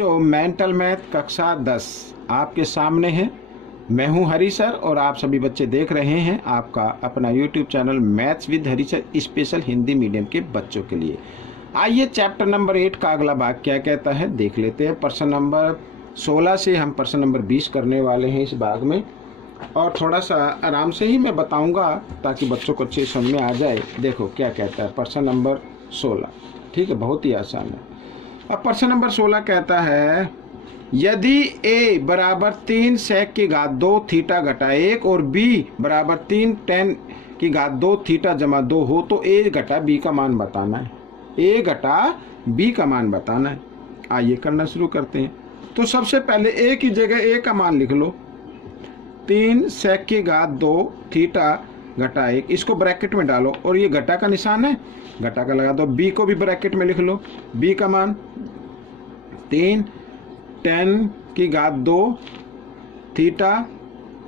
बच्चों, mental math कक्षा 10 आपके सामने है। मैं हूं हरी सर और आप सभी बच्चे देख रहे हैं आपका अपना YouTube channel maths with Hari sir special Hindi medium के बच्चों के लिए। आइए चैप्टर नंबर 8 का अगला भाग क्या कहता है देख लेते हैं। प्रश्न नंबर 16 से हम प्रश्न नंबर 20 करने वाले हैं इस भाग में, और थोड़ा सा आराम से ही मैं बताऊंगा ताकि बच्चों को अच्छे समझ में आ जाए। देखो क्या कहता है प्रश्न नंबर 16, ठीक है, बहुत ही आसान है। अब प्रश्न नंबर 16 कहता है यदि a बराबर 3 sec की घात 2 थीटा घटा 1 और b बराबर 3 tan की घात 2 थीटा जमा 2 हो तो a घटा b का मान बताना है। a घटा b का मान बताना है। आइए करना शुरू करते हैं। तो सबसे पहले a की जगह a का मान लिख लो, 3 sec की घात 2 थीटा घटा 1, इसको ब्रैकेट में डालो और ये घटा का निशान है, घटा का लगा दो। b को भी ब्रैकेट में लिख लो, b का मान 3 tan की घात 2 थीटा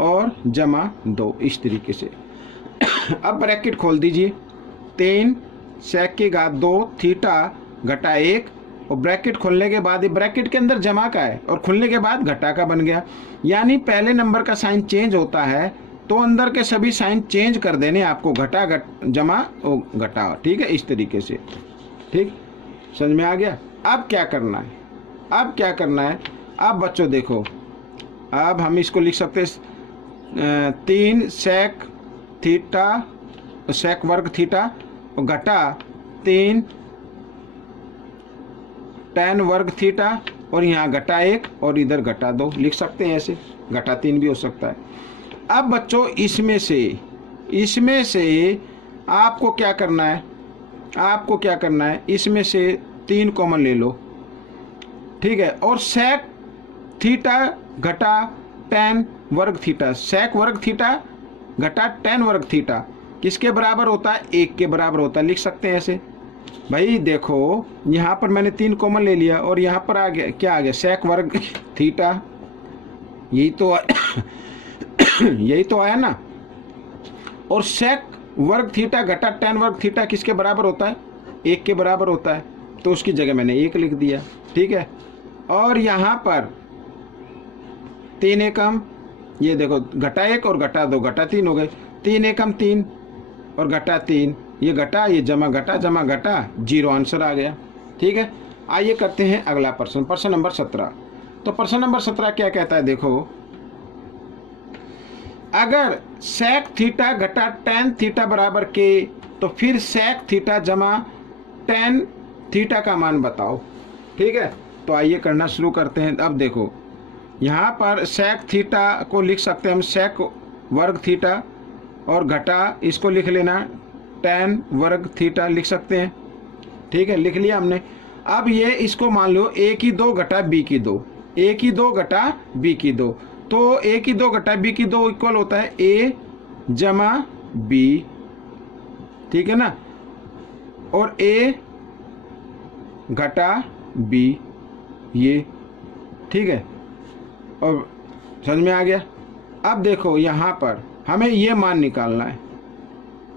और जमा 2, इस तरीके से। अब ब्रैकेट खोल दीजिए, 3 sec की घात 2 थीटा घटा 1, और ब्रैकेट खोलने के बाद ये ब्रैकेट के अंदर जमा का है और खुलने के बाद घटा का बन गया। यानी पहले नंबर का साइन चेंज होता है तो अंदर के सभी साइन चेंज कर देने आपको, घटा जमा घटा, ठीक है, इस तरीके से। ठीक, समझ में आ गया। अब क्या करना है, अब क्या करना है, अब बच्चों देखो, अब हम इसको लिख सकते हैं 3 sec थीटा sec वर्ग थीटा और घटा 3 tan वर्ग थीटा, और यहाँ घटा 1 और इधर घटा 2 लिख सकते हैं, ऐसे घटा 3 भी हो सकता है। अब बच्चों इसमें से आपको क्या करना है, आपको क्या करना है, इसमें से 3 कॉमन ले लो, ठीक है, और sec थीटा घटा tan वर्ग थीटा, sec वर्ग थीटा घटा tan वर्ग थीटा किसके बराबर होता है, 1 के बराबर होता है, लिख सकते हैं ऐसे। भाई देखो यहाँ पर मैंने 3 कॉमन ले लिया और यहाँ पर आ गया, क्या आ गया, sec वर्ग थीटा, यही तो यही तो आया ना। और sec वर्ग थीटा घटा tan वर्ग थीटा किसके बराबर होता है, 1 के बराबर होता है, तो उसकी जगह मैंने 1 लिख दिया, ठीक है। और यहाँ पर 3 एकम, ये देखो घटा 1 और घटा 2 घटा 3 हो गए, 3 एकम 3 और घटा 3, ये घटा ये जमा घटा जमा घटा 0, आंसर आ गया, ठीक है। आइए करते हैं अगला प्रश्न, प्रश्न नंबर 17। तो प्रश्न नंबर 17 क्या कहता है, देखो, अगर sec थीटा घटा tan थीटा बराबर k तो फिर sec थीटा जमा tan थीटा का मान बताओ, ठीक है। तो आइए करना शुरू करते हैं। अब देखो यहाँ पर sec थीटा को लिख सकते हैं हम sec वर्ग थीटा, और घटा इसको लिख लेना tan वर्ग थीटा लिख सकते हैं, ठीक है, लिख लिया हमने। अब ये इसको मान लो a की 2 घटा b की 2, a की 2 घटा b की 2, तो a की 2 घटा b की 2 इक्वल होता है a जमा b, ठीक है ना, और a घटा b, ये ठीक है, और समझ में आ गया। अब देखो यहाँ पर हमें ये मान निकालना है,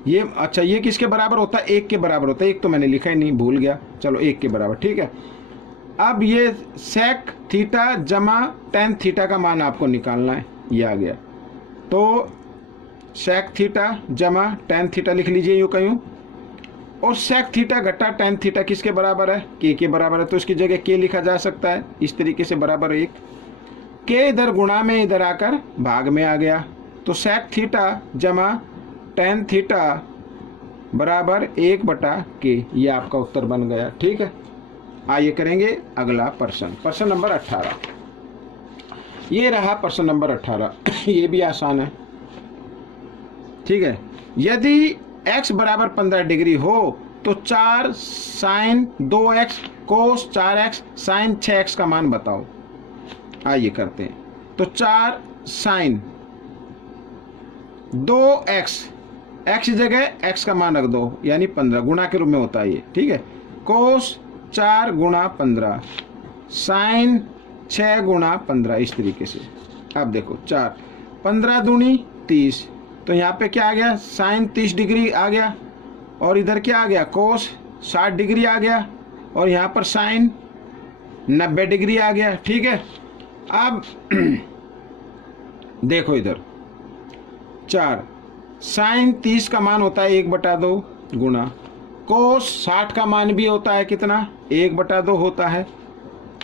ये अच्छा ये किसके बराबर होता है, 1 के बराबर होता है, 1 तो मैंने लिखा ही नहीं, भूल गया, चलो 1 के बराबर, ठीक है। अब ये sec थीटा जमा tan थीटा का मान आपको निकालना है, ये आ गया, तो sec थीटा जमा tan थीटा लिख लीजिए यूँ कहीं, और sec थीटा घटा tan थीटा किसके बराबर है, k के बराबर है, तो इसकी जगह k लिखा जा सकता है इस तरीके से, बराबर 1, k इधर गुणा में इधर आकर भाग में आ गया, तो sec थीटा जमा tan थीटा बराबर 1/k, ये आपका उत्तर बन गया, ठीक है। आइए करेंगे अगला प्रश्न, प्रश्न नंबर 18। ये रहा प्रश्न नंबर 18। ये भी आसान है, ठीक है। यदि x बराबर 15 डिग्री हो तो 4 sin 2x cos 4x sin 6x का मान बताओ। आइए करते हैं। तो 4 sin 2x, x जगह x का मान रख दो, यानी 15, गुणा के रूप में होता है ये, ठीक है। cos 4 गुणा 15 साइन 6 गुणा 15, इस तरीके से। अब देखो 4 15 दूनी 30, तो यहाँ पे क्या आ गया, साइन 30 डिग्री आ गया, और इधर क्या आ गया, कोस 60 डिग्री आ गया, और यहाँ पर साइन 90 डिग्री आ गया। ठीक है, अब देखो इधर 4 साइन 30 का मान होता है 1/2 गुणा कोस 60 का मान भी होता है कितना 1/2 होता है,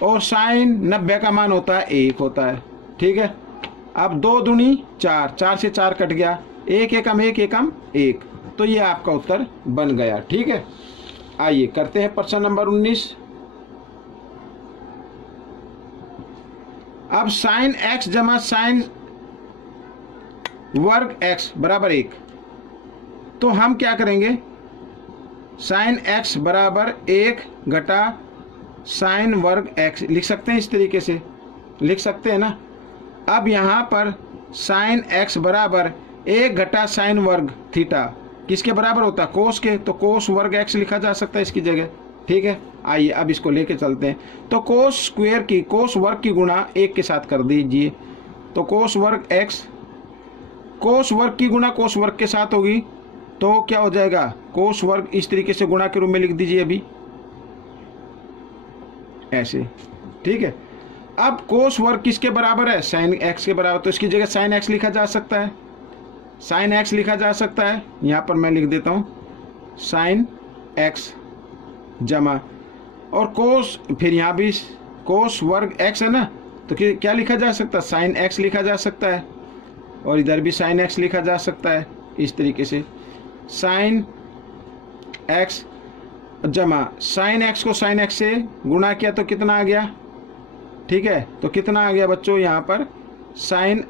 और साइन 90 का मान होता है 1 होता है। ठीक है, अब 2 दूनी 4, 4 से 4 कट गया, 1 एकम 1 एकम 1, तो ये आपका उत्तर बन गया। ठीक है, आइए करते हैं प्रश्न नंबर 19। अब साइन x जमा साइन वर्ग x बराबर 1, तो हम क्या करेंगे, साइन x बराबर 1 घटा साइन वर्ग x लिख सकते हैं, इस तरीके से लिख सकते हैं ना। अब यहाँ पर साइन x बराबर 1 घटा साइन वर्ग थीटा किसके बराबर होता है, कोस के, तो कोस वर्ग x लिखा जा सकता है इसकी जगह। ठीक है, आइए अब इसको लेके चलते हैं। तो कोस स्क्वायर की कोस वर्ग की गुणा 1 के साथ कर दीजिए, तो कोस वर्ग x कोस वर्ग की गुणा कोस वर्ग के साथ होगी, तो क्या हो जाएगा, कोस वर्ग इस तरीके से गुणा के रूप में लिख दीजिए अभी ऐसे। ठीक है, अब कोस वर्ग किसके बराबर है, साइन x के बराबर, तो इसकी जगह साइन x लिखा जा सकता है, साइन x लिखा जा सकता है। यहाँ पर मैं लिख देता हूँ साइन x जमा, और कोस, फिर यहाँ भी कोस वर्ग x है ना, तो क्या लिखा जा सकता है, साइन x लिखा जा सकता है, और इधर भी साइन x लिखा जा सकता है इस तरीके से, साइन x जमा साइन x को साइन x से गुणा किया तो कितना आ गया। ठीक है, तो कितना आ गया बच्चों, यहाँ पर साइन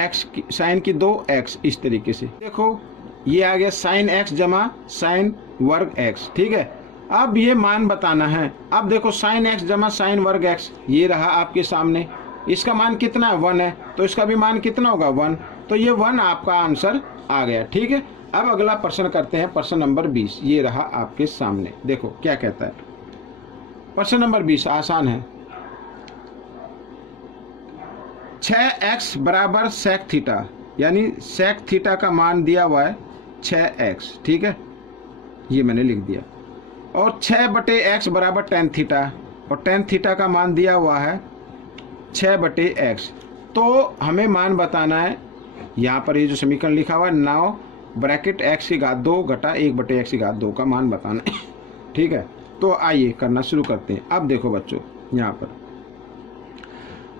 x की साइन की 2x, इस तरीके से देखो ये आ गया साइन x जमा साइन वर्ग x। ठीक है, अब ये मान बताना है। अब देखो साइन x जमा साइन वर्ग x ये रहा आपके सामने, इसका मान कितना है 1 है, तो इसका भी मान कितना होगा 1, तो ये 1 आपका आंसर आ गया। ठीक है, अब अगला प्रश्न करते हैं, प्रश्न नंबर 20 ये रहा आपके सामने, देखो क्या कहता है। प्रश्न नंबर 20 आसान है, 6x बराबर सेक थीटा, यानी सेक थीटा का मान दिया हुआ है 6x। ठीक है, ये मैंने लिख दिया, और 6/x बराबर टेन थीटा, और टेन थीटा का मान दिया हुआ है 6/x। तो हमें मान बताना है, यहाँ पर ये जो समीकरण लिखा हुआ है 9 ब्रैकेट x की घात 2 घटा 1/x की घात 2 का मान बताना है। ठीक है, तो आइए करना शुरू करते हैं। अब देखो बच्चों, यहाँ पर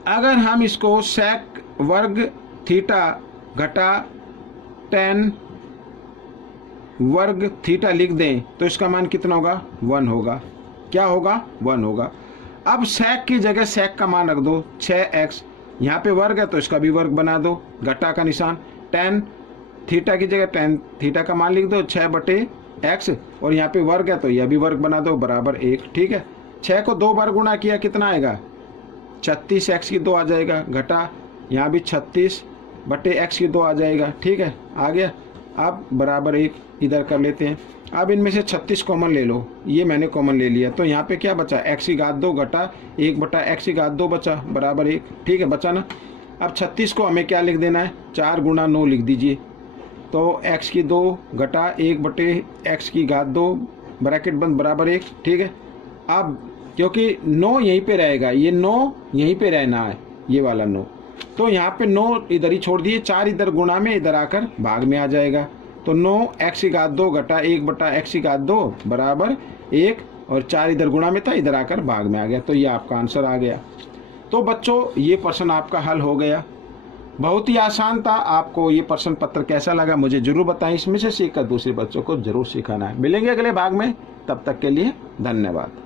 अगर हम इसको सेक वर्ग थीटा घटा टेन वर्ग थीटा लिख दें, तो इसका मान कितना होगा 1 होगा। क्या होगा 1 होगा। अब सेक की जगह सेक का मान रख दो 6x, यहाँ पे वर्ग है तो इसका भी वर्ग बना दो, घटा का निशान, टेन थीटा की जगह टेन थीटा का मान लिख दो 6/x, और यहाँ पे वर्ग है तो यह भी वर्ग बना दो बराबर 1। ठीक है, 6 को 2 बार गुणा किया कितना आएगा 36x की 2 आ जाएगा, घटा यहाँ भी 36/x की 2 आ जाएगा। ठीक है, आ गया। अब बराबर 1 इधर कर लेते हैं। अब इनमें से 36 कॉमन ले लो, ये मैंने कॉमन ले लिया, तो यहाँ पे क्या बचा x की घात 2 घटा 1/x की घात 2 बचा बराबर 1। ठीक है, बचा ना। अब 36 को हमें क्या लिख देना है 4 गुणा 9 लिख दीजिए, तो x की 2 घटा 1/x की घात 2 ब्रैकेट बंद बराबर 1। ठीक है, अब क्योंकि 9 यहीं पे रहेगा, ये 9 यहीं पे रहना है, ये वाला 9, तो यहाँ पे 9 इधर ही छोड़ दिए, 4 इधर गुणा में इधर आकर भाग में आ जाएगा, तो 9x की घात 2 घटा 1/x की घात 2 बराबर 1, और 4 इधर गुणा में था इधर आकर भाग में आ गया, तो ये आपका आंसर आ गया। तो बच्चों ये प्रश्न आपका हल हो गया, बहुत ही आसान था। आपको ये प्रश्न पत्र कैसा लगा मुझे जरूर बताएं, इसमें से सीखकर दूसरे बच्चों को जरूर सिखाना है। मिलेंगे अगले भाग में, तब तक के लिए धन्यवाद।